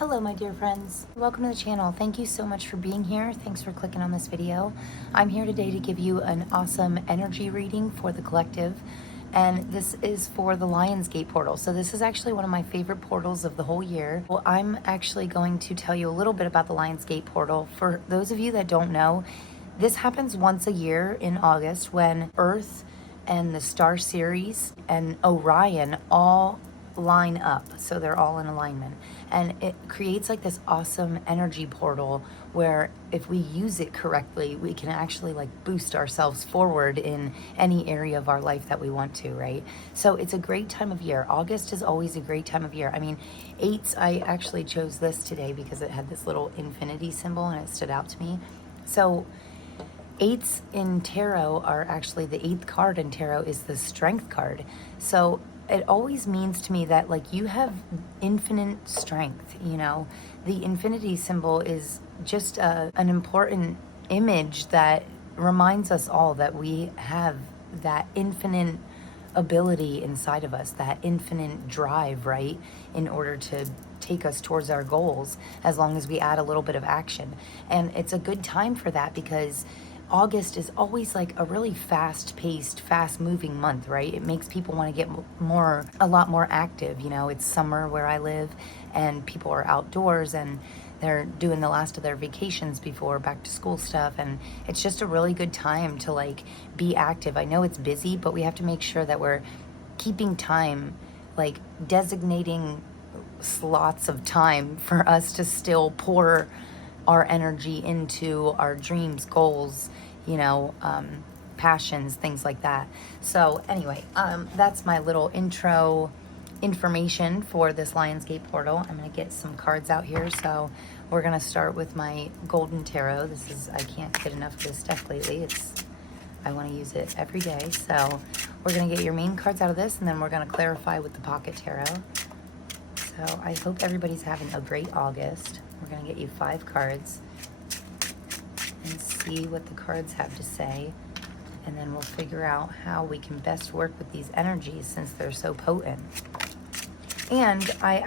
Hello my dear friends, welcome to the channel. Thank you so much for being here. Thanks for clicking on this video. I'm here today to give you an awesome energy reading for the collective, and this is for the Lionsgate portal. So this is actually one of my favorite portals of the whole year. Well, I'm actually going to tell you a little bit about the Lionsgate portal. For those of you that don't know, this happens once a year in August when Earth and the Star Series and Orion all line up, so they're all in alignment, and it creates like this awesome energy portal where if we use it correctly, we can actually like boost ourselves forward in any area of our life that we want to, right? So it's a great time of year. August is always a great time of year. I mean, eights, I actually chose this today because it had this little infinity symbol and it stood out to me. So eights in tarot are actually, the eighth card in tarot is the strength card. So it always means to me that like you have infinite strength, you know. The infinity symbol is just an important image that reminds us all that we have that infinite ability inside of us, that infinite drive, right, in order to take us towards our goals, as long as we add a little bit of action. And it's a good time for that because August is always like a really fast-paced, fast-moving month, right? It makes people want to get a lot more active. You know, it's summer where I live and people are outdoors and they're doing the last of their vacations before back to school stuff, and it's just a really good time to like be active. I know it's busy, but we have to make sure that we're keeping time, like designating slots of time for us to still pour our energy into our dreams, goals, you know, passions, things like that. So anyway, that's my little intro information for this Lionsgate portal. I'm going to get some cards out here. So we're going to start with my Golden Tarot. This is, I can't get enough of this deck lately. I want to use it every day. So we're going to get your main cards out of this, and then we're going to clarify with the Pocket Tarot. So I hope everybody's having a great August. We're going to get you 5 cards and see what the cards have to say. And then we'll figure out how we can best work with these energies since they're so potent. And I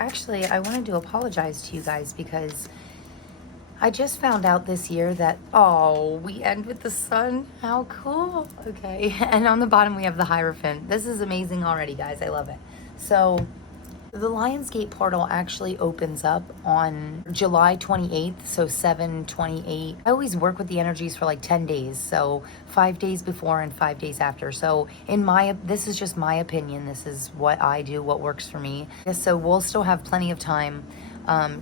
wanted to apologize to you guys because I just found out this year that, oh, we end with the sun. How cool. Okay. And on the bottom we have the Hierophant. This is amazing already, guys. I love it. So the Lionsgate portal actually opens up on July 28th, so 7/28. I always work with the energies for like 10 days, so 5 days before and 5 days after. So this is just my opinion. This is what I do, what works for me. So we'll still have plenty of time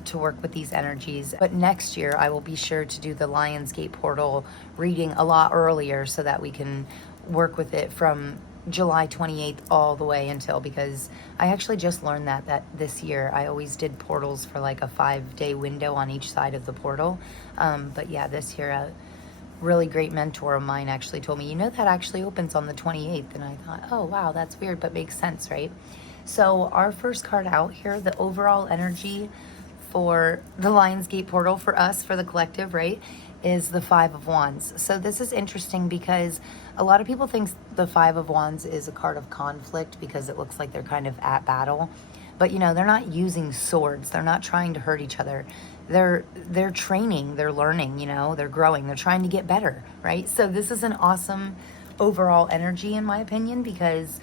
to work with these energies. But next year, I will be sure to do the Lionsgate portal reading a lot earlier so that we can work with it from July 28th all the way until, because I actually just learned that this year I always did portals for like a 5-day window on each side of the portal. But yeah, this year a really great mentor of mine actually told me, you know, that actually opens on the 28th. And I thought, oh wow, that's weird, but makes sense, right? So our first card out here, the overall energy for the Lionsgate portal for us, for the collective, right, is the 5 of Wands. So this is interesting because a lot of people think the 5 of Wands is a card of conflict because it looks like they're kind of at battle. But you know, they're not using swords. They're not trying to hurt each other. They're training, they're learning, you know, they're growing, they're trying to get better, right? So this is an awesome overall energy in my opinion because,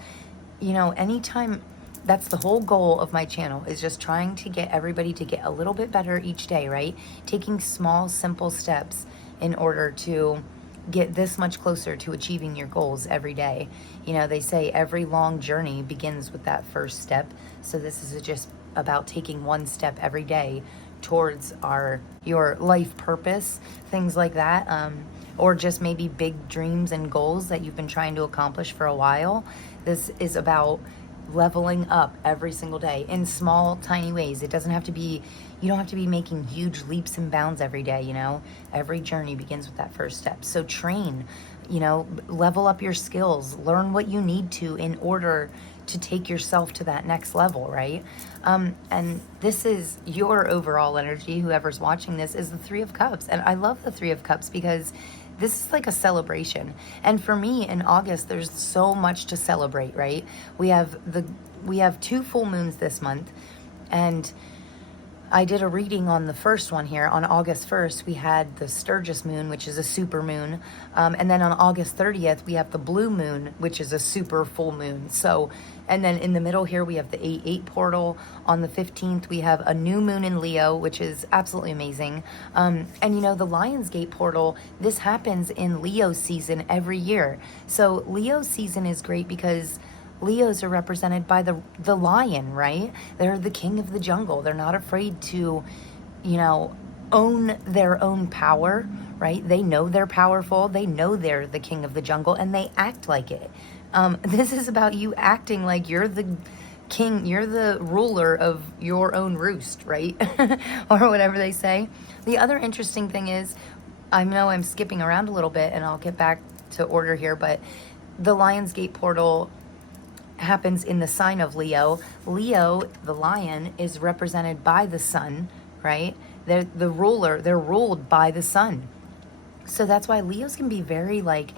you know, anytime, that's the whole goal of my channel, is just trying to get everybody to get a little bit better each day, right? Taking small, simple steps in order to get this much closer to achieving your goals every day. You know, they say every long journey begins with that first step. So this is just about taking one step every day towards your life purpose, things like that. Or just maybe big dreams and goals that you've been trying to accomplish for a while. This is about leveling up every single day in small, tiny ways. It doesn't have to be, you don't have to be making huge leaps and bounds every day, you know. Every journey begins with that first step. So train, you know, level up your skills, learn what you need to in order to take yourself to that next level, right? And this is your overall energy, whoever's watching this, is the 3 of Cups. And I love the 3 of Cups because this is like a celebration. And for me in August, there's so much to celebrate, right? We have 2 full moons this month, and I did a reading on the first one here. On August 1st, we had the Sturgis moon, which is a super moon. And then on August 30th, we have the blue moon, which is a super full moon. So, and then in the middle here, we have the 8-8 portal. On the 15th, we have a new moon in Leo, which is absolutely amazing. And you know, the Lionsgate portal, this happens in Leo season every year. So Leo season is great because Leos are represented by the lion, right? They're the king of the jungle. They're not afraid to, you know, own their own power, right? They know they're powerful. They know they're the king of the jungle, and they act like it. This is about you acting like you're the king, you're the ruler of your own roost, right? Or whatever they say. The other interesting thing is, I know I'm skipping around a little bit, and I'll get back to order here, but the Lionsgate portal happens in the sign of Leo. Leo, the lion, is represented by the sun, right? They're the ruler, they're ruled by the sun. So that's why Leos can be very like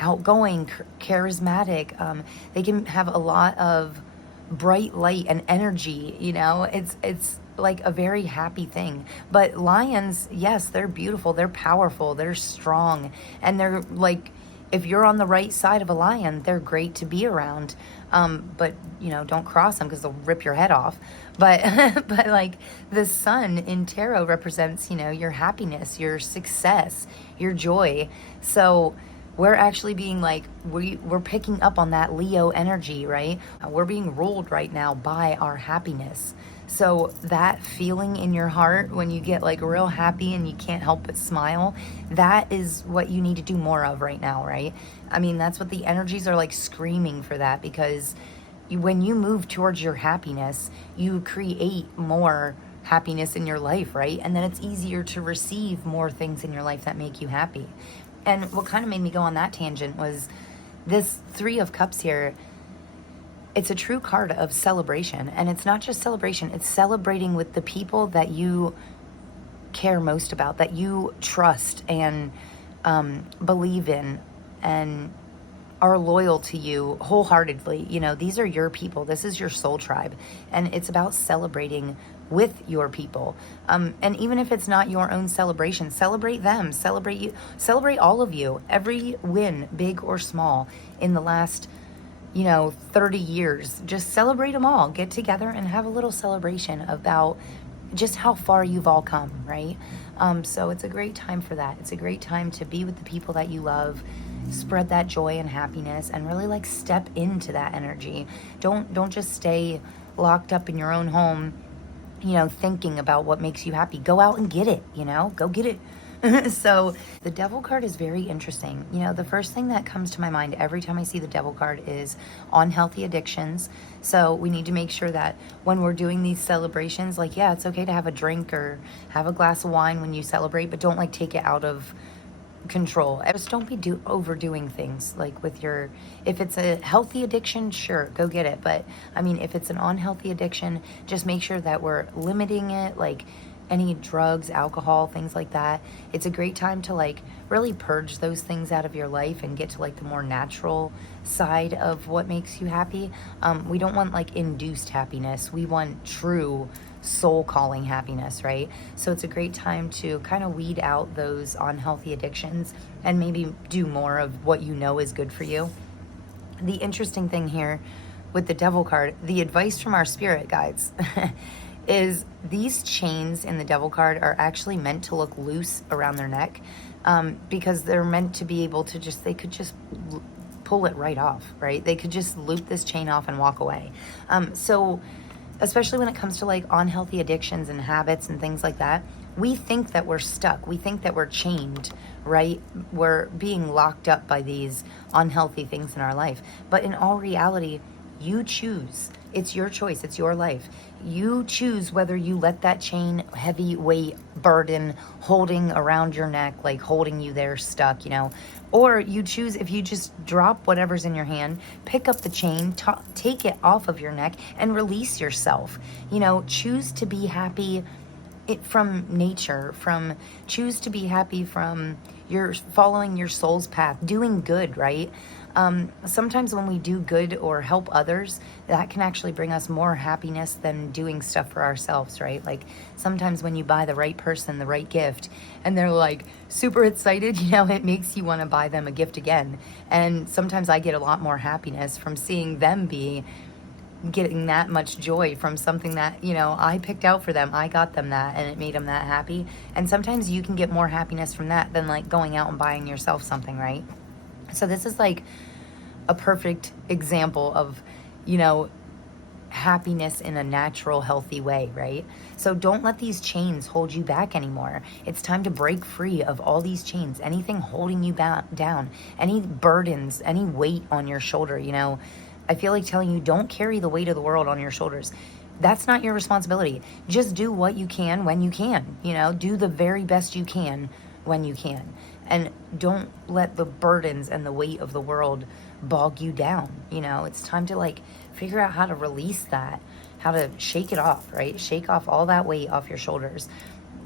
outgoing, charismatic. They can have a lot of bright light and energy, you know? It's like a very happy thing. But lions, yes, they're beautiful, they're powerful, they're strong, and they're like, if you're on the right side of a lion, they're great to be around. But you know, don't cross them because they'll rip your head off. But but like the sun in tarot represents, you know, your happiness, your success, your joy. So we're actually being like, we're picking up on that Leo energy, right? We're being ruled right now by our happiness. So that feeling in your heart when you get like real happy and you can't help but smile, that is what you need to do more of right now, right? I mean, that's what the energies are like screaming for, that because when you move towards your happiness, you create more happiness in your life, right? And then it's easier to receive more things in your life that make you happy. And what kind of made me go on that tangent was this Three of Cups here. It's a true card of celebration, and it's not just celebration, it's celebrating with the people that you care most about, that you trust and believe in and are loyal to you wholeheartedly. You know, these are your people. This is your soul tribe, and it's about celebrating with your people. And even if it's not your own celebration, celebrate them, celebrate you, celebrate all of you. Every win, big or small, in the last 30 years, just celebrate them all. Get together and have a little celebration about just how far you've all come, right? So it's a great time for that. It's a great time to be with the people that you love, spread that joy and happiness, and really like step into that energy. Don't just stay locked up in your own home, thinking about what makes you happy. Go out and get it, go get it. So the Devil card is very interesting. The first thing that comes to my mind every time I see the Devil card is unhealthy addictions. So we need to make sure that when we're doing these celebrations, it's okay to have a drink or have a glass of wine when you celebrate, but don't take it out of control. Just don't be overdoing things if it's a healthy addiction, sure, go get it. But I mean, if it's an unhealthy addiction, just make sure that we're limiting it, any drugs, alcohol, things like that. It's a great time to really purge those things out of your life and get to the more natural side of what makes you happy. We don't want induced happiness. We want true soul calling happiness, right? So it's a great time to kind of weed out those unhealthy addictions and maybe do more of what is good for you. The interesting thing here with the Devil card, the advice from our spirit guides is these chains in the Devil card are actually meant to look loose around their neck, because they're meant to be able to they could just pull it right off, right? They could just loop this chain off and walk away. So especially when it comes to unhealthy addictions and habits and things like that, we think that we're stuck. We think that we're chained, right? We're being locked up by these unhealthy things in our life. But in all reality, you choose. It's your choice. It's your life. You choose whether you let that chain, heavy weight, burden, holding around your neck, holding you there stuck, or you choose if you just drop whatever's in your hand, pick up the chain, take it off of your neck and release yourself. Choose to be happy from nature, choose to be happy from following your soul's path, doing good, right? Sometimes when we do good or help others, that can actually bring us more happiness than doing stuff for ourselves, right? Like sometimes when you buy the right person the right gift and they're like super excited, it makes you want to buy them a gift again. And sometimes I get a lot more happiness from seeing them be getting that much joy from something that, I picked out for them. I got them that and it made them that happy. And sometimes you can get more happiness from that than like going out and buying yourself something, right? So this is like a perfect example of, you know, happiness in a natural, healthy way, right? So don't let these chains hold you back anymore. It's time to break free of all these chains, anything holding you down, any burdens, any weight on your shoulder. I feel like telling you, don't carry the weight of the world on your shoulders. That's not your responsibility. Just do what you can when you can, do the very best you can when you can. And don't let the burdens and the weight of the world bog you down. It's time to like figure out how to release that, how to shake it off, right? Shake off all that weight off your shoulders.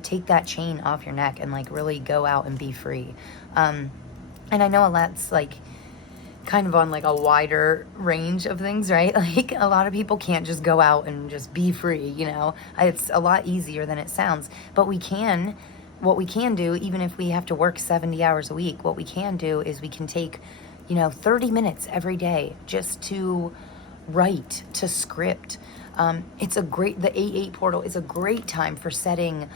Take that chain off your neck and like really go out and be free. And I know that's like kind of on like a wider range of things, right? Like a lot of people can't just go out and just be free, It's a lot easier than it sounds, but what we can do, even if we have to work 70 hours a week, what we can do is we can take, 30 minutes every day just to write, to script. The 8-8 portal is a great time for setting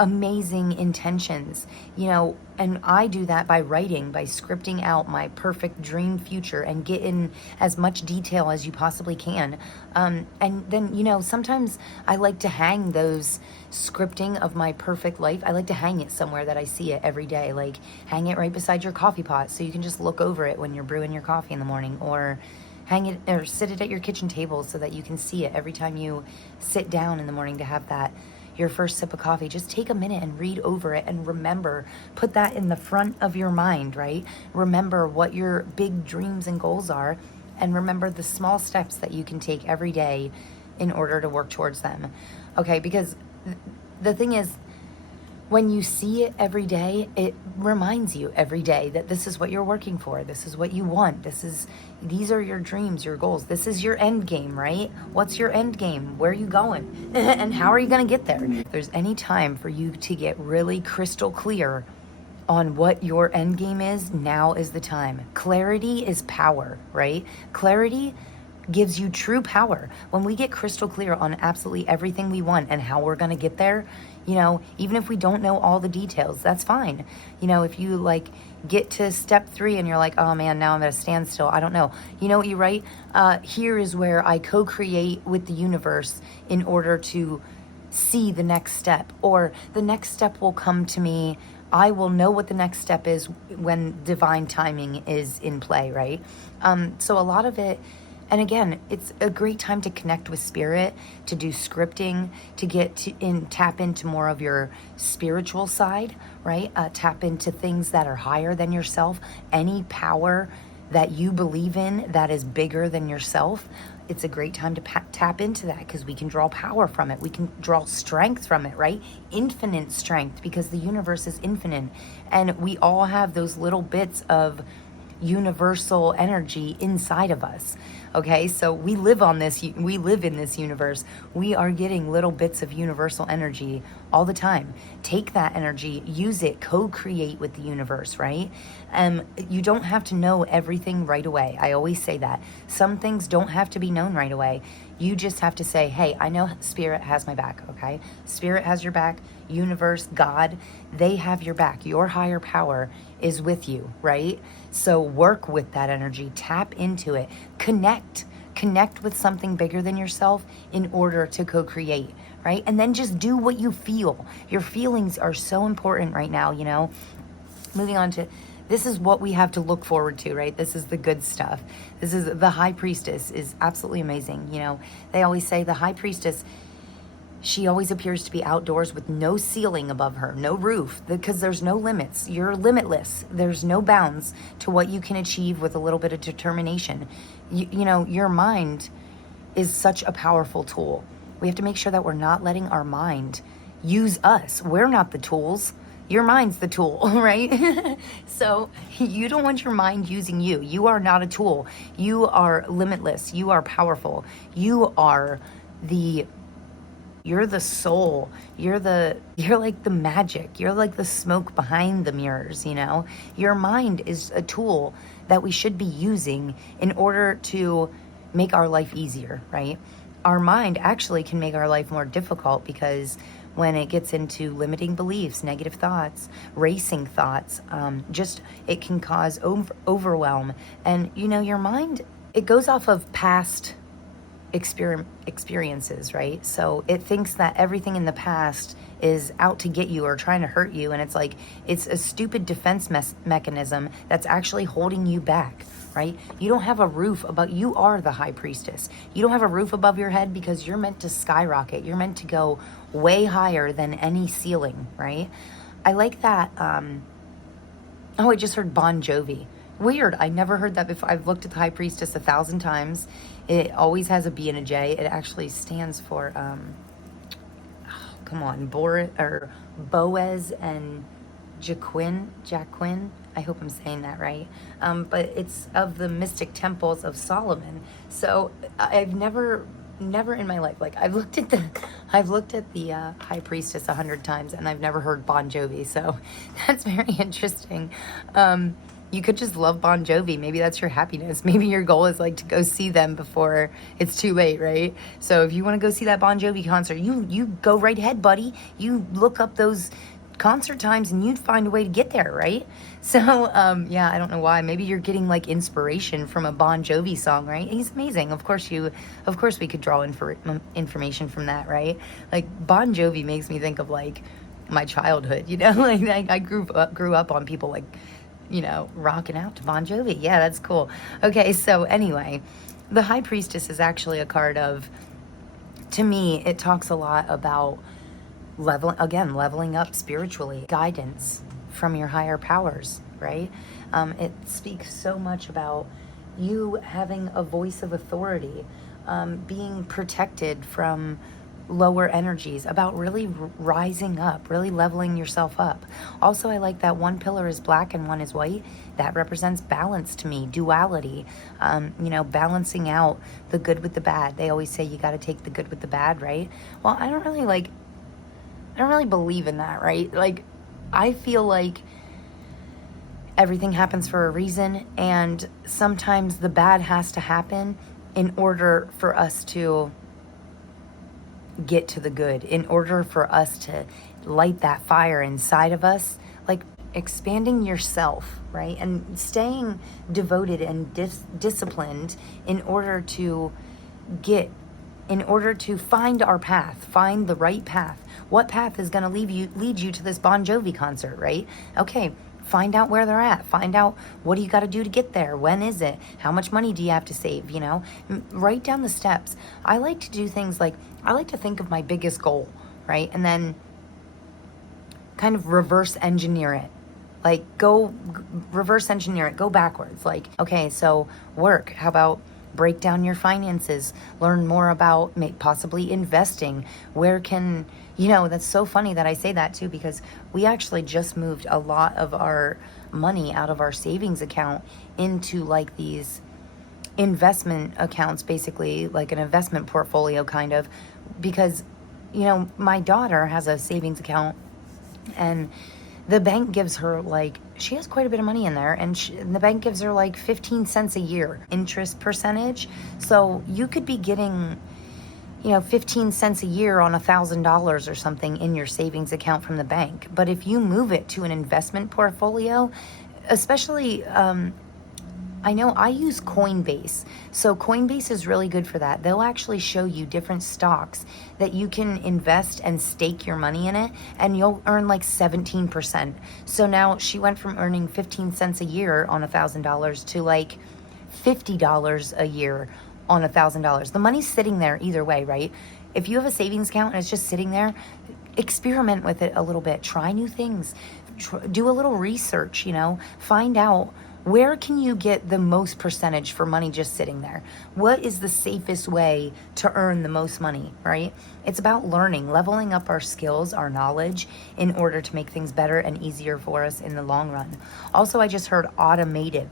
amazing intentions, and I do that by writing, by scripting out my perfect dream future and get in as much detail as you possibly can. And then, sometimes I like to hang those scripting of my perfect life. I like to hang it somewhere that I see it every day, like hang it right beside your coffee pot so you can just look over it when you're brewing your coffee in the morning, or hang it or sit it at your kitchen table so that you can see it every time you sit down in the morning to have that your first sip of coffee. Just take a minute and read over it and remember, put that in the front of your mind, right? Remember what your big dreams and goals are, and remember the small steps that you can take every day in order to work towards them. Okay, because the thing is, when you see it every day, it reminds you every day that this is what you're working for. This is what you want. These are your dreams, your goals. This is your end game, right? What's your end game? Where are you going? And how are you going to get there? If there's any time for you to get really crystal clear on what your end game is, now is the time. Clarity is power, right? Clarity gives you true power. When we get crystal clear on absolutely everything we want and how we're going to get there, even if we don't know all the details, that's fine. If you like get to step 3 and you're like, oh man, now I'm at a standstill, I don't know. You know what you write? Here is where I co-create with the universe in order to see the next step, or the next step will come to me. I will know what the next step is when divine timing is in play, right? So a lot of it, and again, it's a great time to connect with spirit, to do scripting, to tap into more of your spiritual side, right? Tap into things that are higher than yourself, any power that you believe in that is bigger than yourself. It's a great time to tap into that, because we can draw power from it. We can draw strength from it, right? Infinite strength, because the universe is infinite. And we all have those little bits of universal energy inside of us. Okay, so we live in this universe. We are getting little bits of universal energy all the time. Take that energy, use it, co-create with the universe, right? You don't have to know everything right away. I always say that. Some things don't have to be known right away. You just have to say, hey, I know Spirit has my back, okay? Spirit has your back. Universe, God, they have your back. Your higher power is with you, right? So work with that energy, tap into it, connect with something bigger than yourself in order to co-create, right? And then just do what you feel. Your feelings are so important right now, Moving on to, this is what we have to look forward to, right? This is the good stuff. This is the High Priestess is absolutely amazing. They always say the High Priestess, she always appears to be outdoors with no ceiling above her, no roof, because there's no limits. You're limitless. There's no bounds to what you can achieve with a little bit of determination. Your mind is such a powerful tool. We have to make sure that we're not letting our mind use us. We're not the tools. Your mind's the tool, right? So you don't want your mind using you. You are not a tool. You are limitless. You are powerful. You are the you're the soul. You're like the magic. You're like the smoke behind the mirrors, you know? Your mind is a tool that we should be using in order to make our life easier, right? Our mind actually can make our life more difficult because when it gets into limiting beliefs, negative thoughts, racing thoughts, just it can cause overwhelm. And you know, your mind, it goes off of past experiences, right? So it thinks that everything in the past is out to get you or trying to hurt you, and it's like it's a stupid defense mechanism that's actually holding you back, right? You don't have a roof above. You are the high priestess. You don't have a roof above your head because you're meant to skyrocket. You're meant to go way higher than any ceiling, right? I like that. Oh, I just heard Bon Jovi. Weird. I never heard that before. I've looked at the High Priestess 1,000 times. It always has a B and a J. It actually stands for, come on, Boaz and Jacquin. I hope I'm saying that right. But it's of the mystic temples of Solomon. So I've never in my life, like I've looked at the High Priestess 100 times and I've never heard Bon Jovi. So that's very interesting. You could just love Bon Jovi. Maybe that's your happiness. Maybe your goal is like to go see them before it's too late, right? So if you want to go see that Bon Jovi concert, you go right ahead, buddy. You look up those concert times and you'd find a way to get there, right? So yeah, I don't know why. Maybe you're getting like inspiration from a Bon Jovi song, right? He's amazing. Of course we could draw information from that, right? Like Bon Jovi makes me think of like my childhood, you know? Like I grew up on people like, you know, rocking out to Bon Jovi. Yeah, that's cool. Okay, so anyway, the High Priestess is actually a card of, to me, it talks a lot about leveling up spiritually, guidance from your higher powers, right? It speaks so much about you having a voice of authority, being protected from lower energies, about really rising up, really leveling yourself up. Also, I like that one pillar is black and one is white. That represents balance to me, duality, you know, balancing out the good with the bad. They always say you got to take the good with the bad, right? Well, I don't really believe in that, right? Like, I feel like everything happens for a reason, and sometimes the bad has to happen in order for us to get to the good, in order for us to light that fire inside of us, like expanding yourself, right? And staying devoted and disciplined in order to find our path, find the right path. What path is going to lead you to this Bon Jovi concert, right? Okay, find out where they're at. Find out what do you got to do to get there. When is it? How much money do you have to save? You know, write down the steps. I like to do things like, I like to think of my biggest goal, right? And then kind of reverse engineer it. Like reverse engineer it, go backwards. Like, okay, so work. How about break down your finances, learn more about possibly investing. Where can, you know, that's so funny that I say that too, because we actually just moved a lot of our money out of our savings account into like these investment accounts, basically like an investment portfolio kind of, because, you know, my daughter has a savings account and the bank gives her like, she has quite a bit of money in there, and the bank gives her like 15 cents a year interest percentage. So you could be getting, you know, 15 cents a year on $1,000 or something in your savings account from the bank. But if you move it to an investment portfolio, especially, I know I use Coinbase. So Coinbase is really good for that. They'll actually show you different stocks that you can invest and stake your money in it, and you'll earn like 17%. So now she went from earning 15 cents a year on $1,000 to like $50 a year on $1,000. The money's sitting there either way, right? If you have a savings account and it's just sitting there, experiment with it a little bit. Try new things. Do a little research, you know, find out Where can you get the most percentage for money just sitting there? What is the safest way to earn the most money, right? It's about learning, leveling up our skills, our knowledge in order to make things better and easier for us in the long run. Also, I just heard automatic.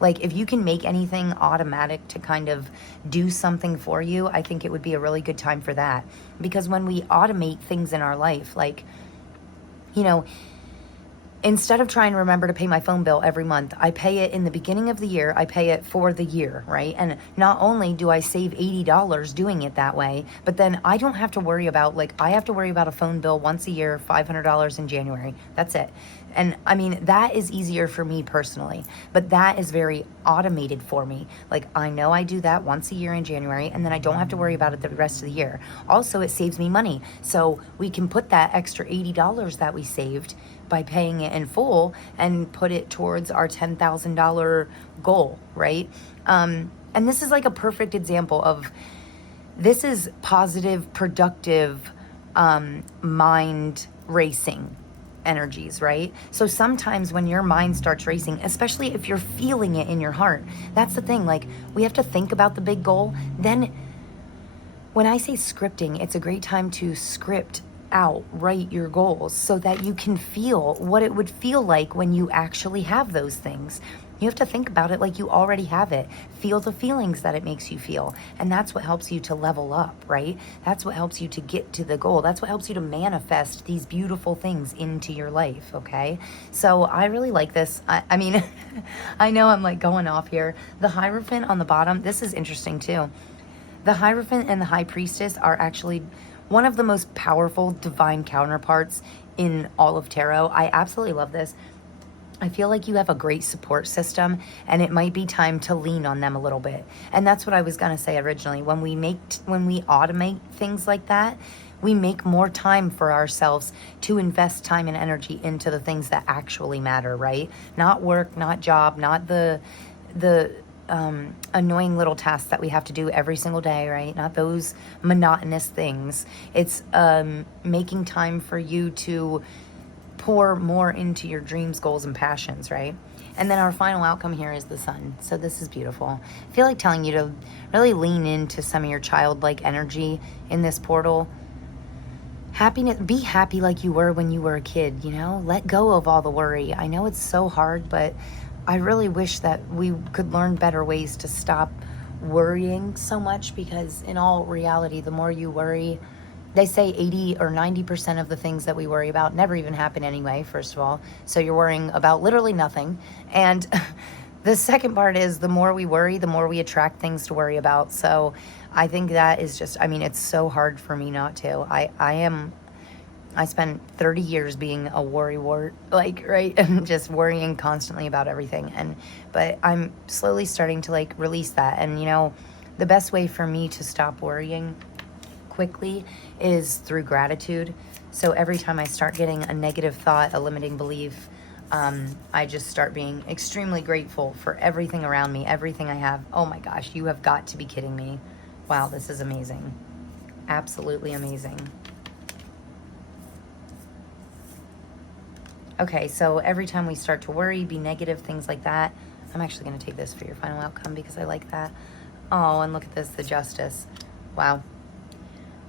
Like if you can make anything automatic to kind of do something for you, I think it would be a really good time for that. Because when we automate things in our life, like, you know, instead of trying to remember to pay my phone bill every month, I pay it in the beginning of the year. I pay it for the year, right? And not only do I save $80 doing it that way, but then I don't have to worry about, like, I have to worry about a phone bill once a year, $500 in January. That's it. And I mean, that is easier for me personally, but that is very automated for me. Like, I know I do that once a year in January, and then I don't have to worry about it the rest of the year. Also, it saves me money. So we can put that extra $80 that we saved by paying it in full and put it towards our $10,000 goal, right? And this is like a perfect example of, this is positive, productive, mind racing energies, right? So sometimes when your mind starts racing, especially if you're feeling it in your heart, that's the thing. Like, we have to think about the big goal. Then when I say scripting, it's a great time to script out, write your goals so that you can feel what it would feel like when you actually have those things. You have to think about it like you already have it. Feel the feelings that it makes you feel. And that's what helps you to level up, right? That's what helps you to get to the goal. That's what helps you to manifest these beautiful things into your life, okay? So I really like this. I mean, I know I'm like going off here. The Hierophant on the bottom, this is interesting too. The Hierophant and the High Priestess are actually one of the most powerful divine counterparts in all of tarot. I absolutely love this. I feel like you have a great support system, and it might be time to lean on them a little bit. And that's what I was going to say originally. When we automate things like that, we make more time for ourselves to invest time and energy into the things that actually matter, right? Not work, not job, not the annoying little tasks that we have to do every single day, right? Not those monotonous things. It's making time for you to pour more into your dreams, goals, and passions, right? And then our final outcome here is the Sun. So this is beautiful. I feel like telling you to really lean into some of your childlike energy in this portal. Happiness, be happy like you were when you were a kid, you know? Let go of all the worry. I know it's so hard, but I really wish that we could learn better ways to stop worrying so much, because in all reality, the more you worry, they say 80 or 90% of the things that we worry about never even happen anyway, first of all. So you're worrying about literally nothing. And the second part is, the more we worry, the more we attract things to worry about. So I think that is just, I mean, it's so hard for me not to. I spent 30 years being a worry wart, like, right? And just worrying constantly about everything. But I'm slowly starting to like release that. And you know, the best way for me to stop worrying quickly is through gratitude. So every time I start getting a negative thought, a limiting belief, I just start being extremely grateful for everything around me, everything I have. Oh my gosh, you have got to be kidding me. Wow, this is amazing. Absolutely amazing. Okay, so every time we start to worry, be negative, things like that. I'm actually going to take this for your final outcome because I like that. Oh, and look at this, the Justice. Wow.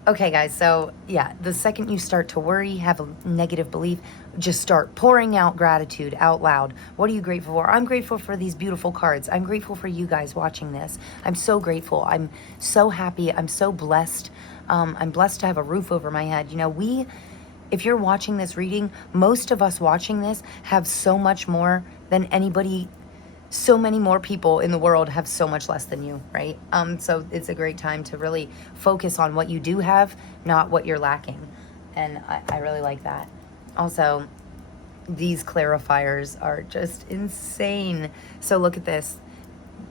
Okay, guys, so yeah, the second you start to worry, have a negative belief, just start pouring out gratitude out loud. What are you grateful for? I'm grateful for these beautiful cards. I'm grateful for you guys watching this. I'm so grateful. I'm so happy. I'm so blessed. I'm blessed to have a roof over my head. You know, if you're watching this reading, most of us watching this have so much more than anybody. So many more people in the world have so much less than you, right? So it's a great time to really focus on what you do have, not what you're lacking. And I really like that. Also, these clarifiers are just insane. So look at this.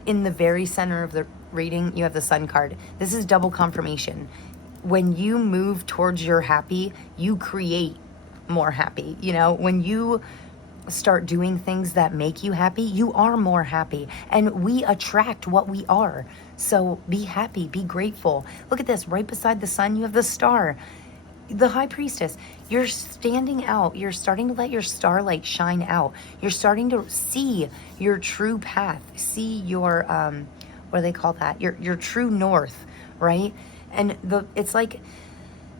In the very center of the reading, you have the Sun card. This is double confirmation. When you move towards your happy, you create more happy. You know, when you start doing things that make you happy, you are more happy. And we attract what we are. So be happy, be grateful. Look at this, right beside the Sun, you have the Star. The high priestess, you're standing out. You're starting to let your starlight shine out. You're starting to see your true path, see your, what do they call that? Your true north, right? And it's like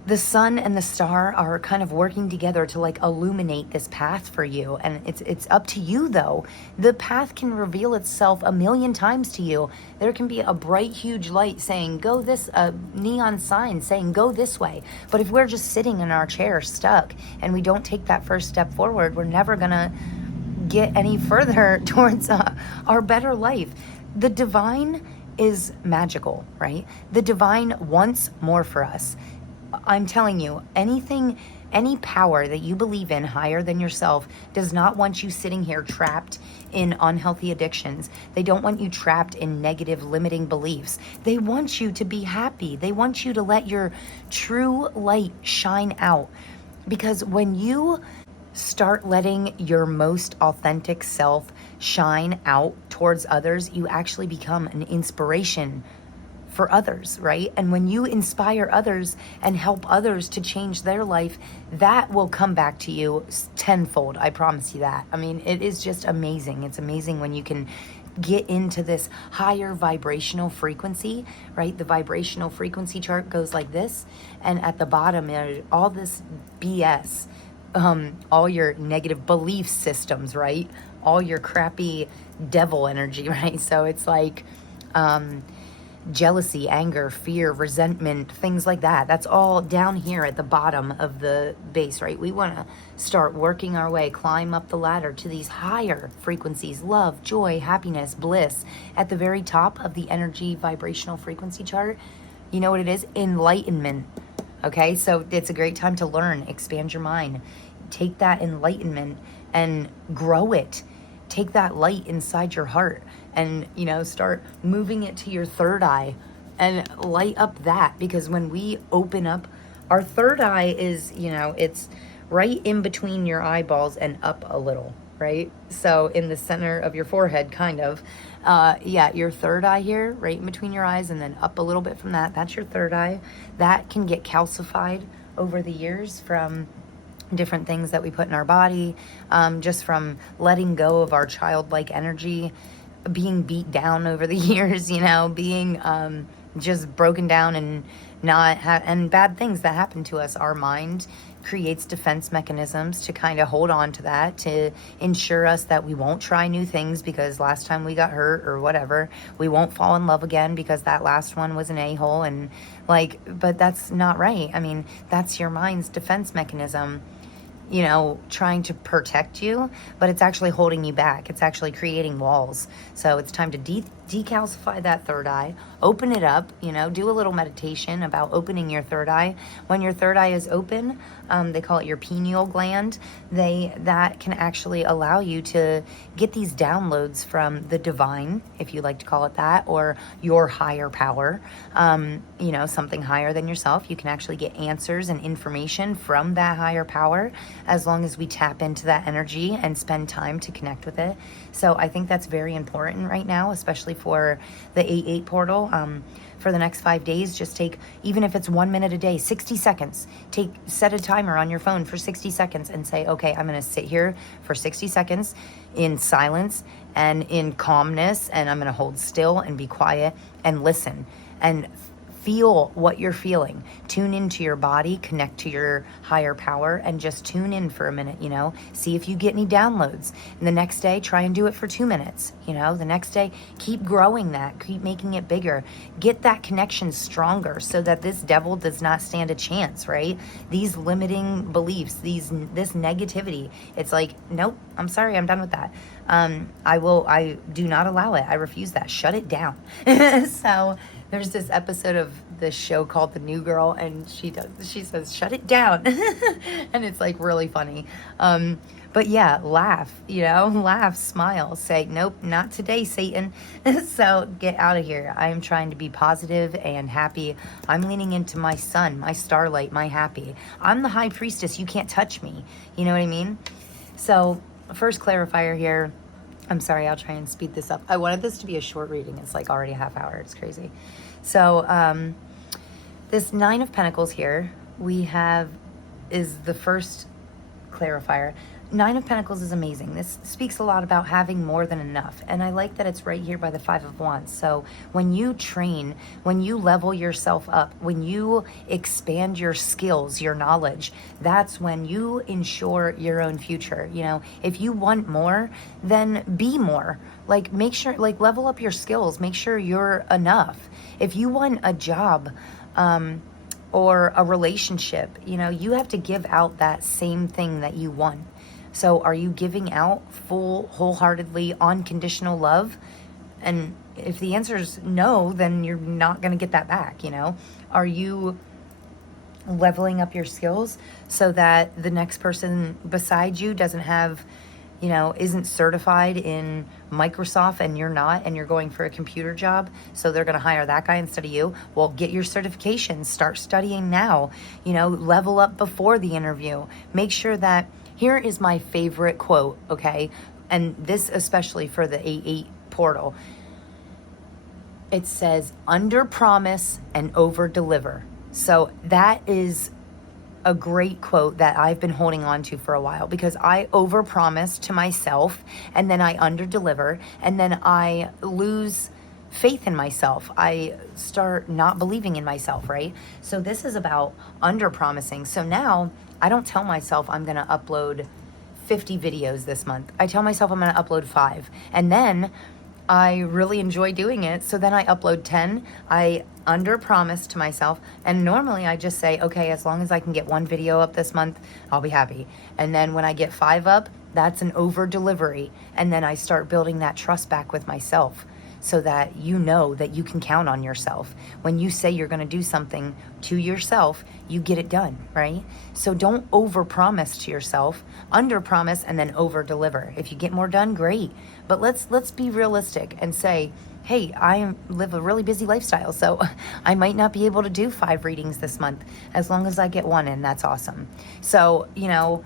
the sun and the star are kind of working together to like illuminate this path for you, and it's up to you though. The path can reveal itself a million times to you. There can be a bright huge light saying go this, a neon sign saying go this way, but if we're just sitting in our chair stuck and we don't take that first step forward, we're never gonna get any further towards our better life. The divine is magical, right? The divine wants more for us. I'm telling you, anything, any power that you believe in higher than yourself does not want you sitting here trapped in unhealthy addictions. They don't want you trapped in negative, limiting beliefs. They want you to be happy. They want you to let your true light shine out. Because when you start letting your most authentic self shine out towards others, you actually become an inspiration for others, right? And when you inspire others and help others to change their life, that will come back to you tenfold. I promise you that. I mean, it is just amazing. It's amazing when you can get into this higher vibrational frequency, right? The vibrational frequency chart goes like this, and at the bottom there's all this BS, all your negative belief systems, right? All your crappy devil energy, right? So it's like jealousy, anger, fear, resentment, things like that. That's all down here at the bottom of the base, right? We want to start working our way, climb up the ladder to these higher frequencies: love, joy, happiness, bliss. At the very top of the energy vibrational frequency chart, you know what it is? Enlightenment. Okay, so it's a great time to learn, expand your mind, take that enlightenment and grow it. Take that light inside your heart and, you know, start moving it to your third eye and light up that. Because when we open up, our third eye is, you know, it's right in between your eyeballs and up a little, right? So in the center of your forehead, kind of. Yeah, your third eye here, right in between your eyes, and then up a little bit from that. That's your third eye. That can get calcified over the years from different things that we put in our body, just from letting go of our childlike energy, being beat down over the years, you know, being just broken down and and bad things that happen to us. Our mind creates defense mechanisms to kind of hold on to that, to ensure us that we won't try new things because last time we got hurt or whatever. We won't fall in love again because that last one was an a-hole. And like, but that's not right. I mean, that's your mind's defense mechanism, you know, trying to protect you, but it's actually holding you back. It's actually creating walls. So it's time to decalcify that third eye, open it up, you know, do a little meditation about opening your third eye. When your third eye is open, they call it your pineal gland. That can actually allow you to get these downloads from the divine, if you like to call it that, or your higher power, you know, something higher than yourself. You can actually get answers and information from that higher power as long as we tap into that energy and spend time to connect with it. So I think that's very important right now, especially for the 8-8 portal. For the next 5 days, just take, even if it's 1 minute a day, 60 seconds, set a timer on your phone for 60 seconds and say, okay, I'm going to sit here for 60 seconds in silence and in calmness, and I'm going to hold still and be quiet and listen and feel what you're feeling. Tune into your body, connect to your higher power, and just tune in for a minute, you know, see if you get any downloads. And the next day, try and do it for 2 minutes, you know, the next day, keep growing that, keep making it bigger, get that connection stronger so that this devil does not stand a chance, right? These limiting beliefs, this negativity, it's like, nope, I'm sorry, I'm done with that. I do not allow it. I refuse that. Shut it down. So there's this episode of this show called The New Girl, and she says, shut it down. And it's like really funny. But yeah, laugh, you know, laugh, smile, say, nope, not today, Satan. So get out of here. I am trying to be positive and happy. I'm leaning into my sun, my starlight, my happy. I'm the high priestess. You can't touch me. You know what I mean? So first clarifier here. I'm sorry, I'll try and speed this up. I wanted this to be a short reading. It's like already a half hour. It's crazy. So this 9 of Pentacles here, we have is the first clarifier. Nine of Pentacles is amazing. This speaks a lot about having more than enough. And I like that it's right here by the Five of Wands. So when you train, when you level yourself up, when you expand your skills, your knowledge, that's when you ensure your own future. You know, if you want more, then be more. Like, make sure, like, level up your skills. Make sure you're enough. If you want a job, or a relationship, you know, you have to give out that same thing that you want. So are you giving out full, wholeheartedly, unconditional love? And if the answer is no, then you're not going to get that back, you know? Are you leveling up your skills so that the next person beside you doesn't have, you know, isn't certified in Microsoft and you're not, and you're going for a computer job, so they're going to hire that guy instead of you? Well, get your certifications, start studying now, you know, level up before the interview. Make sure that, here is my favorite quote, okay? And this especially for the 8-8 portal. It says, under promise and over deliver. So that is a great quote that I've been holding on to for a while, because I overpromise to myself and then I underdeliver, and then I lose faith in myself. I start not believing in myself, right? So this is about underpromising. So now I don't tell myself I'm going to upload 50 videos this month. I tell myself I'm going to upload 5. And then I really enjoy doing it. So then I upload 10. I under promise to myself. And normally I just say, okay, as long as I can get 1 video up this month, I'll be happy. And then when I get 5 up, that's an over delivery. And then I start building that trust back with myself, so that you know that you can count on yourself. When you say you're going to do something to yourself, you get it done, right? So don't overpromise to yourself, underpromise and then over-deliver. If you get more done, great. But let's be realistic and say, hey, live a really busy lifestyle, so I might not be able to do 5 readings this month. As long as I get 1 in, that's awesome. So, you know,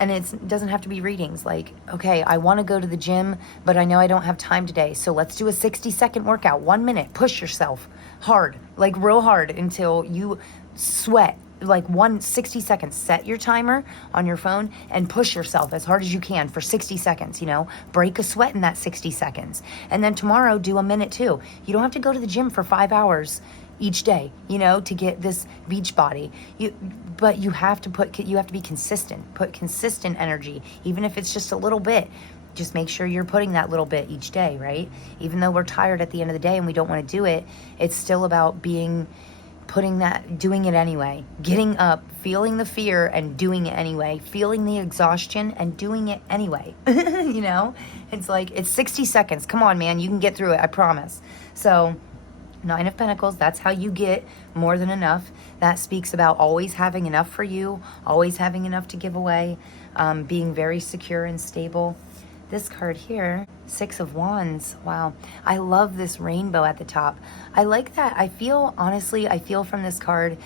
and it doesn't have to be readings. Like, okay, I want to go to the gym, but I know I don't have time today. So let's do a 60-second workout, 1 minute. Push yourself hard, like real hard, until you sweat. Like 60 seconds. Set your timer on your phone and push yourself as hard as you can for 60 seconds, you know, break a sweat in that 60 seconds. And then tomorrow do a minute too. You don't have to go to the gym for 5 hours each day, you know, to get this beach body. But you have to be consistent. Put consistent energy, even if it's just a little bit. Just make sure you're putting that little bit each day, right? Even though we're tired at the end of the day and we don't want to do it, it's still about doing it anyway. Getting up, feeling the fear and doing it anyway. Feeling the exhaustion and doing it anyway. You know, it's like, it's 60 seconds. Come on, man, you can get through it, I promise. So 9 of Pentacles, that's how you get more than enough. That speaks about always having enough for you, always having enough to give away, being very secure and stable. This card here, 6 of Wands. Wow. I love this rainbow at the top. I like that. Honestly, I feel from this card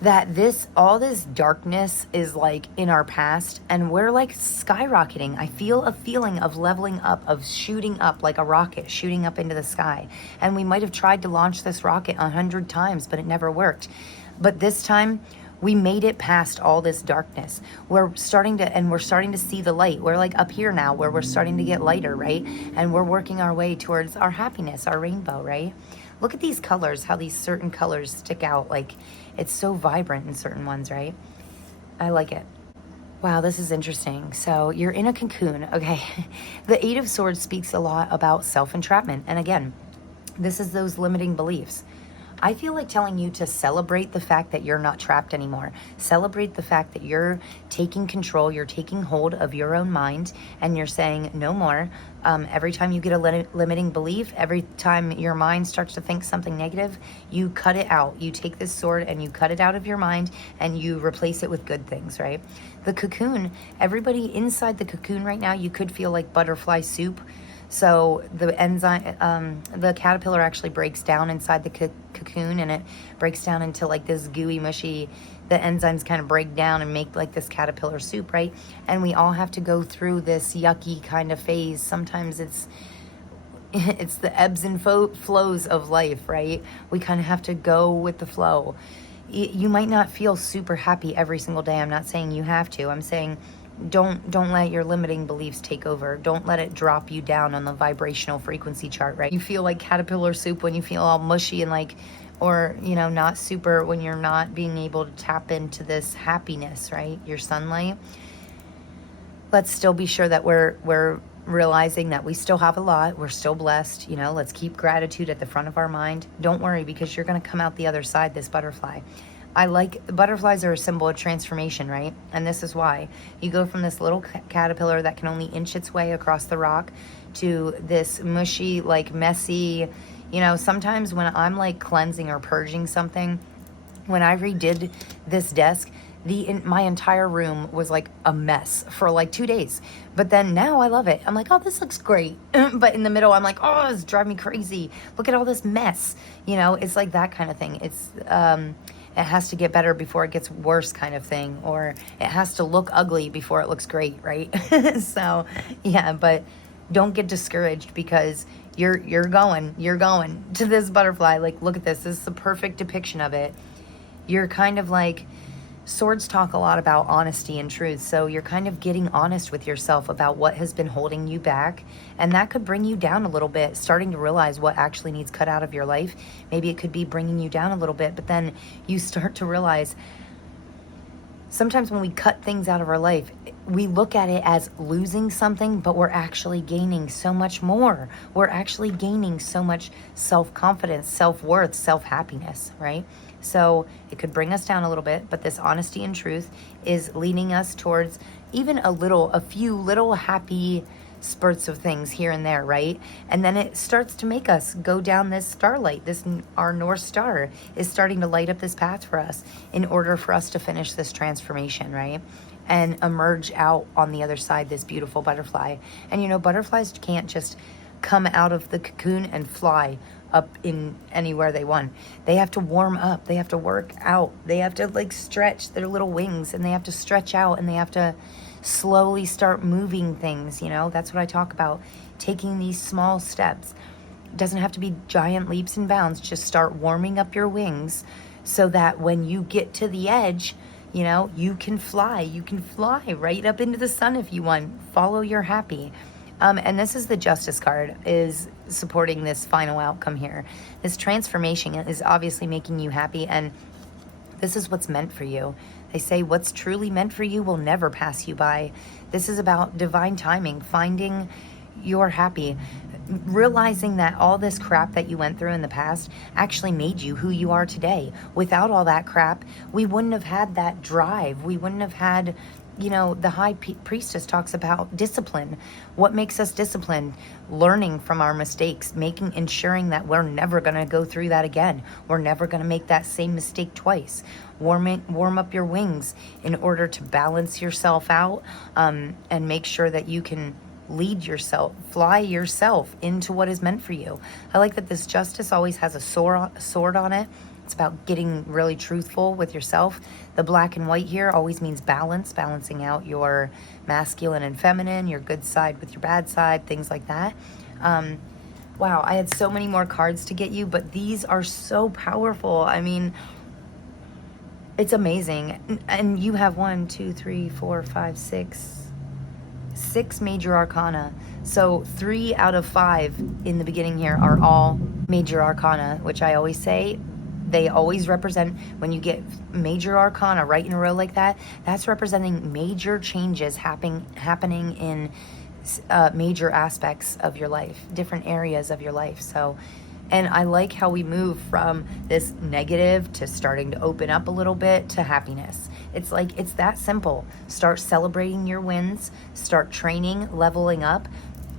that all this darkness is like in our past, and we're like skyrocketing. I feel a feeling of leveling up, of shooting up like a rocket, shooting up into the sky. And we might have tried to launch this rocket 100 times, but it never worked. But this time, we made it past all this darkness. We're starting to see the light. We're like up here now, where we're starting to get lighter, right? And we're working our way towards our happiness, our rainbow, right? Look at these colors, how these certain colors stick out. Like, it's so vibrant in certain ones, right? I like it. Wow, this is interesting. So you're in a cocoon, okay? The 8 of Swords speaks a lot about self-entrapment. And again, this is those limiting beliefs. I feel like telling you to celebrate the fact that you're not trapped anymore. Celebrate the fact that you're taking control, you're taking hold of your own mind, and you're saying no more. Every time you get a limiting belief, every time your mind starts to think something negative, you cut it out. You take this sword and you cut it out of your mind and you replace it with good things, right? The cocoon, everybody inside the cocoon right now, you could feel like butterfly soup. So the enzyme, the caterpillar actually breaks down inside the cocoon, and it breaks down into like this gooey, mushy, the enzymes kind of break down and make like this caterpillar soup, right? And we all have to go through this yucky kind of phase. Sometimes it's the ebbs and flows of life, right? We kind of have to go with the flow. You might not feel super happy every single day. I'm not saying you have to. I'm saying don't let your limiting beliefs take over. Don't let it drop you down on the vibrational frequency chart, right? You feel like caterpillar soup when you feel all mushy and like, or, you know, not super, when you're not being able to tap into this happiness, right? Your sunlight. Let's still be sure that we're realizing that we still have a lot. We're still blessed. You know, let's keep gratitude at the front of our mind. Don't worry, because you're going to come out the other side, this butterfly. Butterflies are a symbol of transformation, right? And this is why. You go from this little caterpillar that can only inch its way across the rock to this mushy, like messy, you know, sometimes when I'm like cleansing or purging something, when I redid this desk, my entire room was like a mess for like 2 days. But then now I love it. I'm like, oh, this looks great. But in the middle, I'm like, oh, it's driving me crazy. Look at all this mess. You know, it's like that kind of thing. It's it has to get better before it gets worse kind of thing, or it has to look ugly before it looks great, right? So yeah, but don't get discouraged, because you're going to this butterfly. Like, look at this. This is the perfect depiction of it. You're kind of like, swords talk a lot about honesty and truth. So you're kind of getting honest with yourself about what has been holding you back. And that could bring you down a little bit, starting to realize what actually needs cut out of your life. Maybe it could be bringing you down a little bit, but then you start to realize sometimes when we cut things out of our life, we look at it as losing something, but we're actually gaining so much more. We're actually gaining so much self-confidence, self-worth, self-happiness, right? So it could bring us down a little bit, but this honesty and truth is leading us towards even a few little happy spurts of things here and there, right? And then it starts to make us go down this starlight. Our North Star is starting to light up this path for us in order for us to finish this transformation, right? And emerge out on the other side, this beautiful butterfly. And you know, butterflies can't just come out of the cocoon and fly up in anywhere they want. They have to warm up. They have to work out. They have to like stretch their little wings, and they have to stretch out, and they have to slowly start moving things. You know, that's what I talk about. Taking these small steps. It doesn't have to be giant leaps and bounds. Just start warming up your wings so that when you get to the edge, you know, you can fly. You can fly right up into the sun if you want. Follow your happy. And this is the Justice card, is supporting this final outcome here. This transformation is obviously making you happy, and this is what's meant for you. They say what's truly meant for you will never pass you by. This is about divine timing, finding your happy, realizing that all this crap that you went through in the past actually made you who you are today. Without all that crap, we wouldn't have had that drive. We wouldn't have had, you know, the high priestess talks about discipline. What makes us disciplined? Learning from our mistakes, ensuring that we're never going to go through that again. We're never going to make that same mistake twice. Warm up your wings in order to balance yourself out, and make sure that you can lead yourself, fly yourself into what is meant for you. I like that this Justice always has a sword on it. It's about getting really truthful with yourself. The black and white here always means balance, balancing out your masculine and feminine, your good side with your bad side, things like that. Wow, I had so many more cards to get you, but these are so powerful. I mean, it's amazing. And you have 6 major arcana. So 3 out of 5 in the beginning here are all major arcana, which I always say, they always represent, when you get major arcana right in a row like that, that's representing major changes happening in major aspects of your life, different areas of your life. So, and I like how we move from this negative to starting to open up a little bit to happiness. It's like, it's that simple. Start celebrating your wins, start training, leveling up.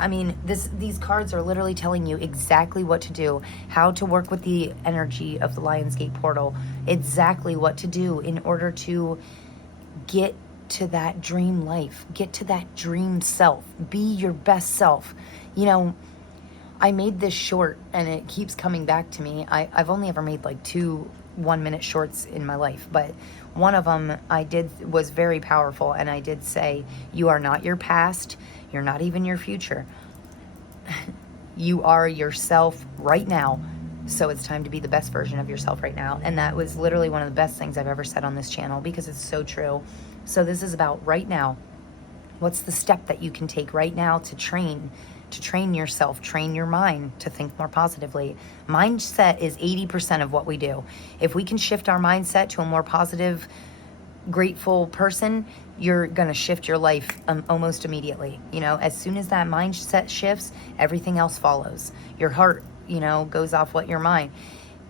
I mean, these cards are literally telling you exactly what to do, how to work with the energy of the Lionsgate portal, exactly what to do in order to get to that dream life, get to that dream self, be your best self. You know, I made this short and it keeps coming back to me. I've only ever made like 2 1-minute shorts in my life, but one of them was very powerful, and I did say, you are not your past, you're not even your future. You are yourself right now. So it's time to be the best version of yourself right now. And that was literally one of the best things I've ever said on this channel, because it's so true. So this is about right now. What's the step that you can take right now to train yourself, train your mind to think more positively? Mindset is 80% of what we do. If we can shift our mindset to a more positive, grateful person, you're going to shift your life almost immediately. You know, as soon as that mindset shifts, everything else follows. Your heart, you know, goes off what your mind.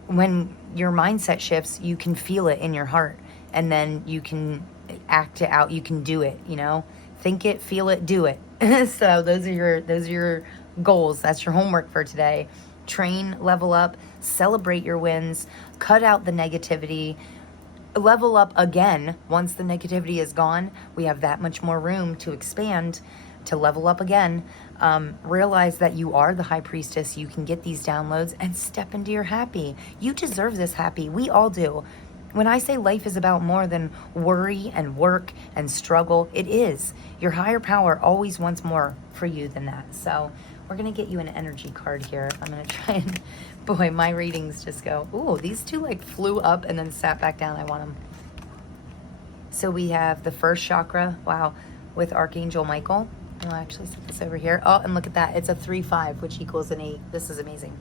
When your mindset shifts, you can feel it in your heart, and then you can act it out. You can do it, you know, think it, feel it, do it. So those are your goals. That's your homework for today. Train, level up, celebrate your wins, cut out the negativity, level up again. Once the negativity is gone, we have that much more room to expand, to level up again. Realize that you are the high priestess. You can get these downloads and step into your happy. You deserve this happy. We all do. When I say life is about more than worry and work and struggle, it is. Your higher power always wants more for you than that. So we're going to get you an energy card here. I'm going to try and, boy, my readings just go, ooh, these two like flew up and then sat back down. I want them. So we have the first chakra, wow, with Archangel Michael. I'll actually set this over here. Oh, and look at that. It's a 3-5, which equals an 8. This is amazing.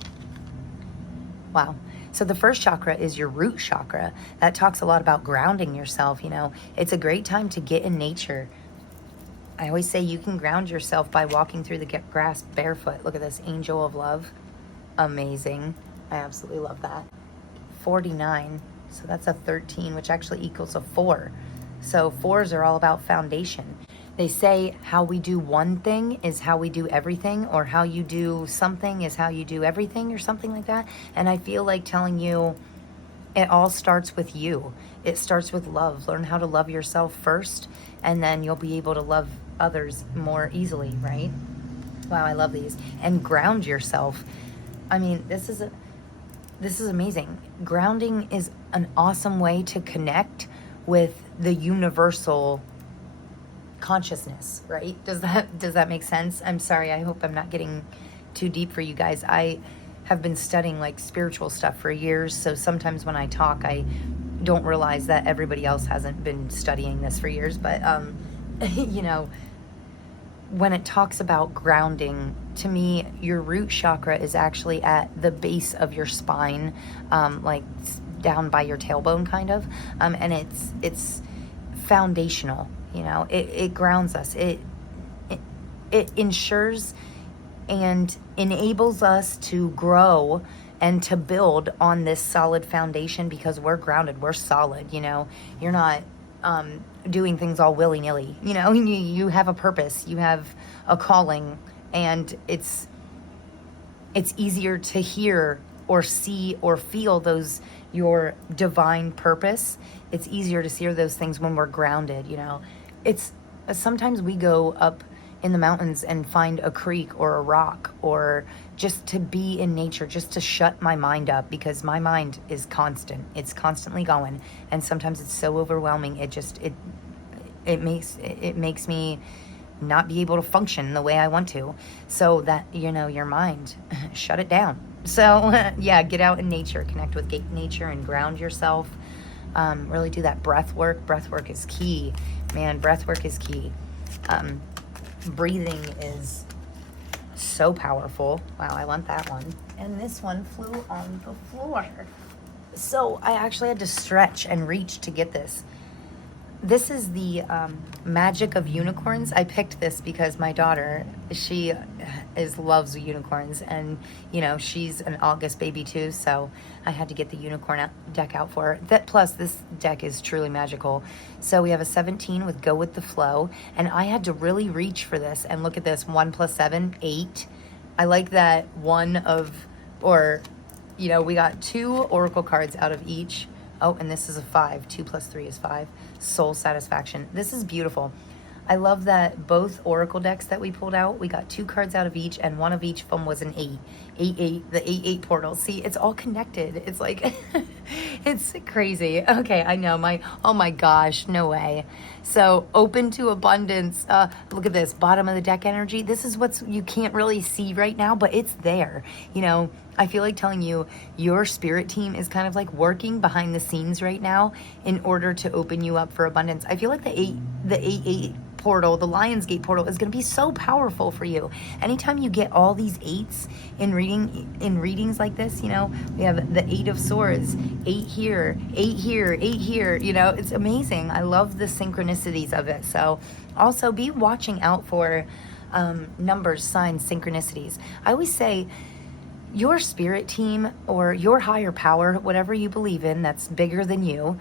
Wow. So the first chakra is your root chakra. That talks a lot about grounding yourself. You know, it's a great time to get in nature. I always say you can ground yourself by walking through the grass barefoot. Look at this, angel of love. Amazing. I absolutely love that. 49. So that's a 13, which actually equals a 4. So 4s are all about foundation. They say how we do one thing is how we do everything, or how you do something is how you do everything, or something like that. And I feel like telling you it all starts with you. It starts with love. Learn how to love yourself first, and then you'll be able to love others more easily, right? Wow, I love these. And ground yourself. I mean, this is amazing. Grounding is an awesome way to connect with the universal consciousness, right? Does that make sense? I'm sorry, I hope I'm not getting too deep for you guys. I have been studying like spiritual stuff for years, so sometimes when I talk, I don't realize that everybody else hasn't been studying this for years. But you know, when it talks about grounding, to me, your root chakra is actually at the base of your spine, like down by your tailbone, kind of, and it's foundational. You know, it grounds us. It ensures and enables us to grow and to build on this solid foundation, because we're grounded, we're solid. You know, you're not doing things all willy-nilly. You know, you have a purpose, you have a calling, and it's easier to hear or see or feel your divine purpose. It's easier to see those things when we're grounded. You know, it's sometimes we go up in the mountains and find a creek or a rock, or just to be in nature, just to shut my mind up, because my mind is constant. It's constantly going, and sometimes it's so overwhelming. It makes me not be able to function the way I want to. So that, you know, your mind, shut it down. So yeah, get out in nature, connect with nature and ground yourself. Really do that breath work. Breath work is key, man. Breath work is key. Breathing is so powerful. Wow, I want that one. And this one flew on the floor. So I actually had to stretch and reach to get this. This is the Magic of Unicorns. I picked this because my daughter, she loves unicorns, and you know, she's an August baby too, so I had to get the unicorn deck out for her. That plus this deck is truly magical. So we have a 17 with Go With The Flow, and I had to really reach for this. And look at this, 1 + 7, 8. I like that you know, we got 2 oracle cards out of each. Oh, and this is a 5. 2 + 3 is 5. Soul Satisfaction. This is beautiful. I love that both oracle decks that we pulled out, we got 2 cards out of each, and one of each of them was an 8. 8, 8, the 8, 8 portal. See, it's all connected. It's like, It's crazy. Okay, I know. Oh my gosh, no way. So open to abundance. Look at this bottom of the deck energy. This is what's you can't really see right now, but it's there. I feel like telling you your spirit team is kind of like working behind the scenes right now in order to open you up for abundance. I feel like the eight portal, the Lionsgate portal, is going to be so powerful for you. Anytime you get all these eights in readings like this, we have the 8 of swords, 8 here, 8 here, 8 here, it's amazing. I love the synchronicities of it. So also be watching out for numbers, signs, synchronicities. I always say your spirit team or your higher power, whatever you believe in that's bigger than you,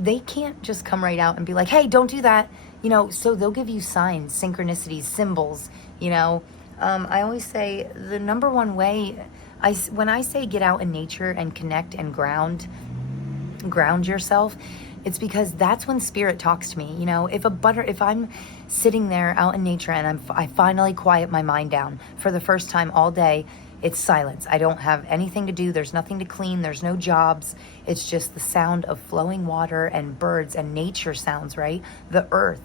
they can't just come right out and be like, hey, don't do that. So they'll give you signs, synchronicities, symbols. I always say the number one way, when I say get out in nature and connect and ground yourself, it's because that's when spirit talks to me. If I'm sitting there out in nature and I finally quiet my mind down for the first time all day, it's silence. I don't have anything to do. There's nothing to clean. There's no jobs. It's just the sound of flowing water and birds and nature sounds, right? The earth,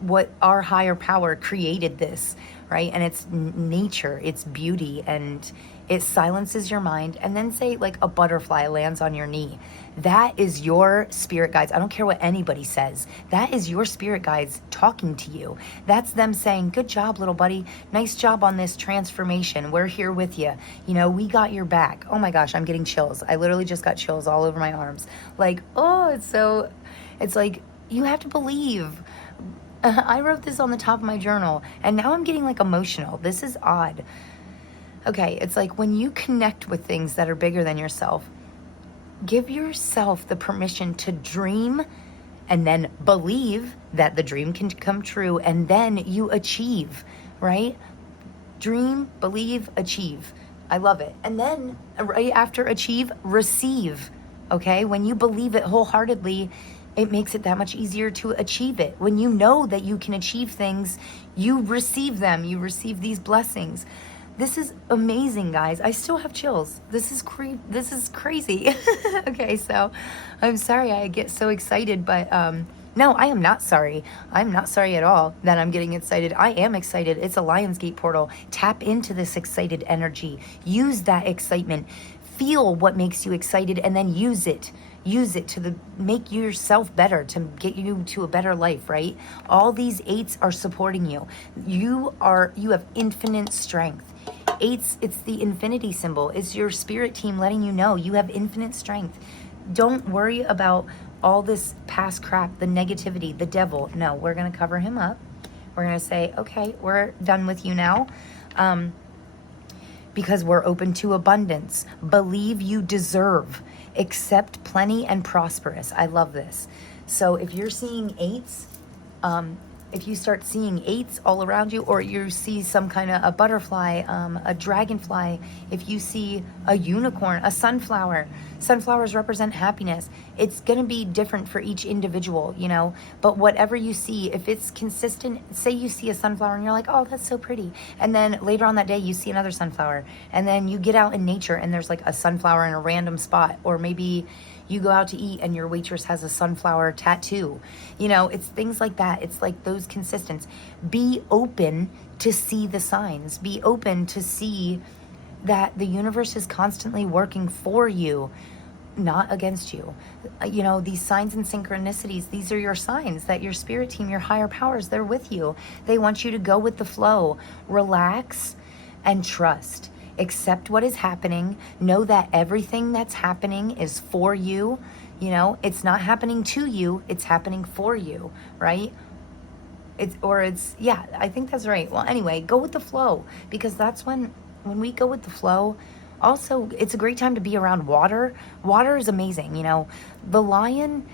what our higher power created this, right? And it's nature, it's beauty, and it silences your mind. And then say like a butterfly lands on your knee. That is your spirit guides. I don't care what anybody says. That is your spirit guides talking to you. That's them saying, good job, little buddy. Nice job on this transformation. We're here with you. We got your back. Oh my gosh, I'm getting chills. I literally just got chills all over my arms. It's like, you have to believe. I wrote this on the top of my journal and now I'm getting like emotional. This is odd. Okay, it's like when you connect with things that are bigger than yourself, give yourself the permission to dream and then believe that the dream can come true, and then you achieve, right? Dream, believe, achieve. I love it. And then right after achieve, receive. Okay, when you believe it wholeheartedly, it makes it that much easier to achieve it. When you know that you can achieve things, you receive them. You receive these blessings. This is amazing, guys. I still have chills. This is crazy. Okay, so I'm sorry I get so excited, but no, I am not sorry. I'm not sorry at all that I'm getting excited. I am excited. It's a Lionsgate portal. Tap into this excited energy. Use that excitement. Feel what makes you excited and then use it. Use it to make yourself better, to get you to a better life, right? All these 8s are supporting you. You have infinite strength. 8s, it's the infinity symbol. It's your spirit team letting you know you have infinite strength. Don't worry about all this past crap, the negativity, the devil. No, we're going to cover him up. We're going to say, okay, we're done with you now. Because we're open to abundance. Believe you deserve. Accept plenty and prosperous. I love this. So if you're seeing 8s, if you start seeing 8s all around you, or you see some kind of a butterfly, a dragonfly, if you see a unicorn, a sunflower, sunflowers represent happiness. It's going to be different for each individual, but whatever you see, if it's consistent, say you see a sunflower and you're like, oh, that's so pretty. And then later on that day, you see another sunflower, and then you get out in nature and there's like a sunflower in a random spot, or maybe you go out to eat and your waitress has a sunflower tattoo. It's things like that. It's like those consistents. Be open to see the signs. Be open to see that the universe is constantly working for you, not against you. These signs and synchronicities, these are your signs that your spirit team, your higher powers, they're with you. They want you to go with the flow, relax, and trust. Accept what is happening. Know that everything that's happening is for you. It's not happening to you. It's happening for you, right? I think that's right. Well, anyway, go with the flow, because that's when we go with the flow. Also, it's a great time to be around water. Water is amazing. The lion,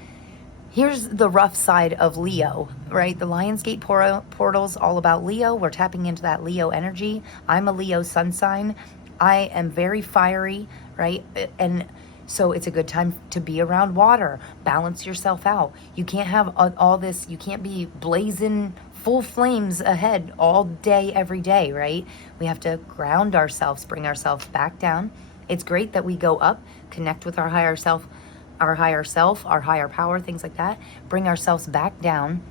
here's the rough side of Leo, right? The Lionsgate portal's all about Leo. We're tapping into that Leo energy. I'm a Leo sun sign. I am very fiery, right? And so it's a good time to be around water. Balance yourself out. You can't have all this, you can't be blazing full flames ahead all day, every day, right? We have to ground ourselves, bring ourselves back down, It's great that we go up, connect with our higher self, our higher power, things like that, bring ourselves back down,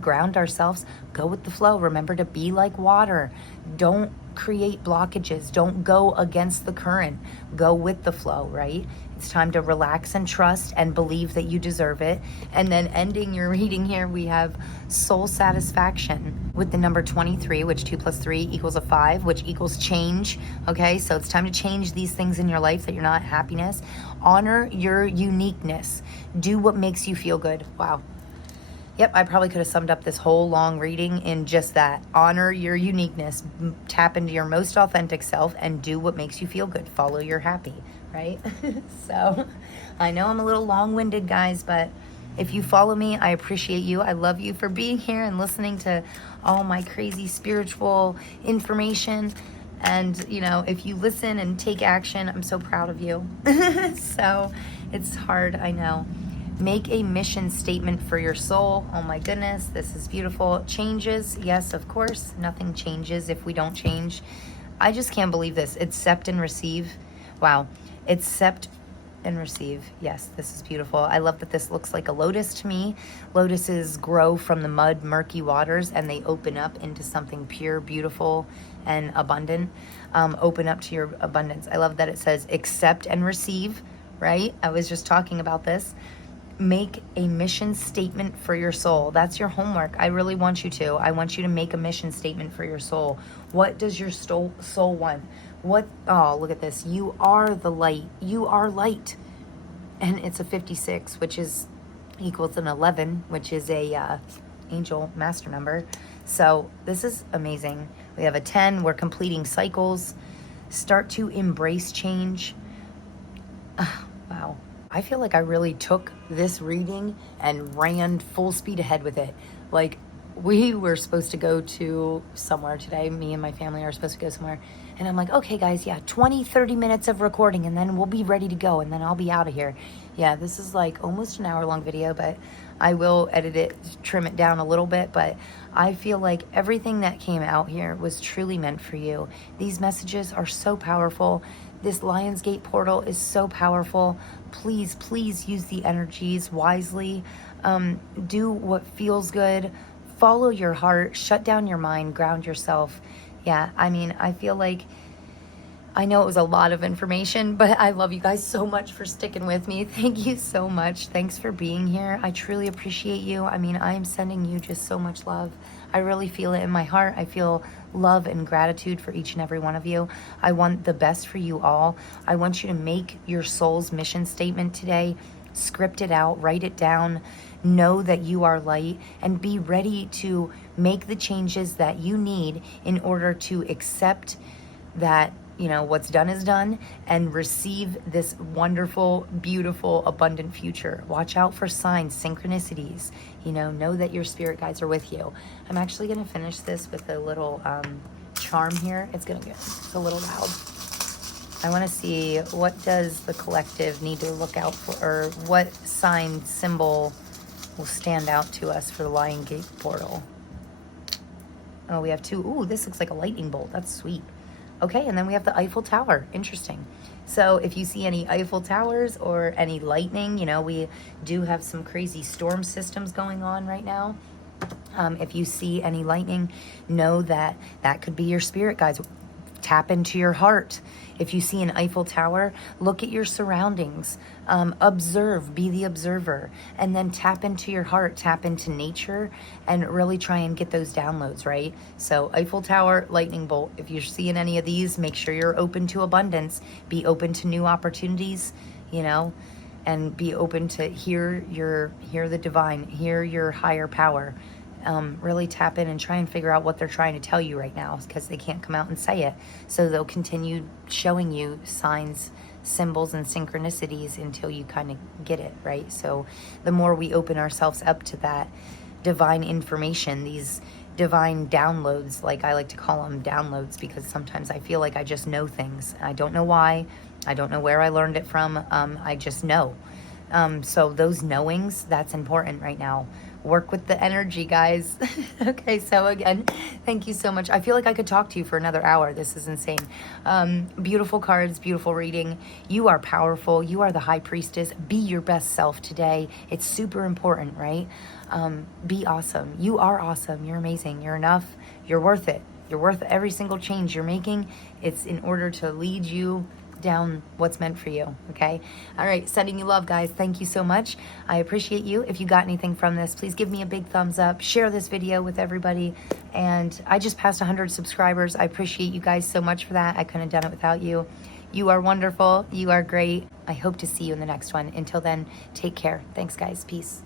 ground ourselves, go with the flow. Remember to be like water. Don't create blockages. Don't go against the current. Go with the flow, right? It's time to relax and trust and believe that you deserve it. And then ending your reading here, we have soul satisfaction with the number 23, which 2 plus 3 equals a 5, which equals change. Okay, so it's time to change these things in your life that you're not happiness. Honor your uniqueness. Do what makes you feel good. Wow. Yep, I probably could have summed up this whole long reading in just that. Honor your uniqueness, tap into your most authentic self, and do what makes you feel good. Follow your happy, right? So I know I'm a little long-winded, guys, but if you follow me, I appreciate you. I love you for being here and listening to all my crazy spiritual information. And, you know, if you listen and take action, I'm so proud of you. So it's hard, I know. Make a mission statement for your soul. Oh my goodness, this is beautiful. Changes, yes, of course. Nothing changes if we don't change. I just can't believe this. Accept and receive. Wow. Accept and receive. Yes, this is beautiful. I love that this looks like a lotus to me. Lotuses grow from the mud, murky waters, and they open up into something pure, beautiful, and abundant. Open up to your abundance. I love that it says accept and receive, right? I was just talking about this. Make a mission statement for your soul. That's your homework. I really want you to. I want you to make a mission statement for your soul. What does your soul want? Oh, look at this. You are the light. You are light. And it's a 56, which is equals an 11, which is a angel master number. So this is amazing. We have a 10. We're completing cycles. Start to embrace change. Wow. I feel like I really took this reading and ran full speed ahead with it. Like, we were supposed to go to somewhere today. Me and my family are supposed to go somewhere. And I'm like, okay, guys, yeah, 20-30 minutes of recording, and then we'll be ready to go, and then I'll be out of here. Yeah, this is like almost an hour-long video, but I will edit it, trim it down a little bit. But I feel like everything that came out here was truly meant for you. These messages are so powerful. This Lionsgate portal is so powerful. Please, please use the energies wisely. Do what feels good. Follow your heart. Shut down your mind. Ground yourself. Yeah, I mean, I feel like, I know it was a lot of information, but I love you guys so much for sticking with me. Thank you so much. Thanks for being here. I truly appreciate you. I mean, I am sending you just so much love. I really feel it in my heart. I feel love and gratitude for each and every one of you. I want the best for you all. I want you to make your soul's mission statement today. Script it out, write it down, know that you are light, and be ready to make the changes that you need in order to accept that, you know, what's done is done, and receive this wonderful, beautiful, abundant future. Watch out for signs, synchronicities, you know that your spirit guides are with you. I'm actually going to finish this with a little charm here. It's a little loud. I want to see, what does the collective need to look out for, or what sign, symbol will stand out to us for the Lionsgate portal. Oh, we have two. Ooh, this looks like a lightning bolt. That's sweet. Okay, and then we have the Eiffel Tower. Interesting. So if you see any Eiffel Towers or any lightning, you know, we do have some crazy storm systems going on right now. If you see any lightning, know that that could be your spirit guides. Tap into your heart. If you see an Eiffel Tower, look at your surroundings. Observe, be the observer, and then tap into your heart, tap into nature, and really try and get those downloads, right? So Eiffel Tower, lightning bolt. If you're seeing any of these, make sure you're open to abundance. Be open to new opportunities, you know, and be open to hear the divine, hear your higher power. Really tap in and try and figure out what they're trying to tell you right now, because they can't come out and say it. So they'll continue showing you signs, symbols, and synchronicities until you kind of get it, right? So the more we open ourselves up to that divine information, these divine downloads, like I like to call them downloads, because sometimes I feel like I just know things. I don't know why. I don't know where I learned it from. I just know. So those knowings, that's important right now. work with the energy, guys. Okay, so again, thank you so much. I feel like I could talk to you for another hour. This is insane. Beautiful cards, beautiful reading. You are powerful. You are the high priestess. Be your best self today. It's super important, right? Be awesome. You are awesome. You're amazing. You're enough. You're worth it. You're worth every single change you're making. It's in order to lead you down what's meant for you. Okay. All right. Sending you love, guys. Thank you so much. I appreciate you. If you got anything from this, please give me a big thumbs up, share this video with everybody. And I just passed 100 subscribers. I appreciate you guys so much for that. I couldn't have done it without you. You are wonderful. You are great. I hope to see you in the next one. Until then, take care. Thanks, guys. Peace.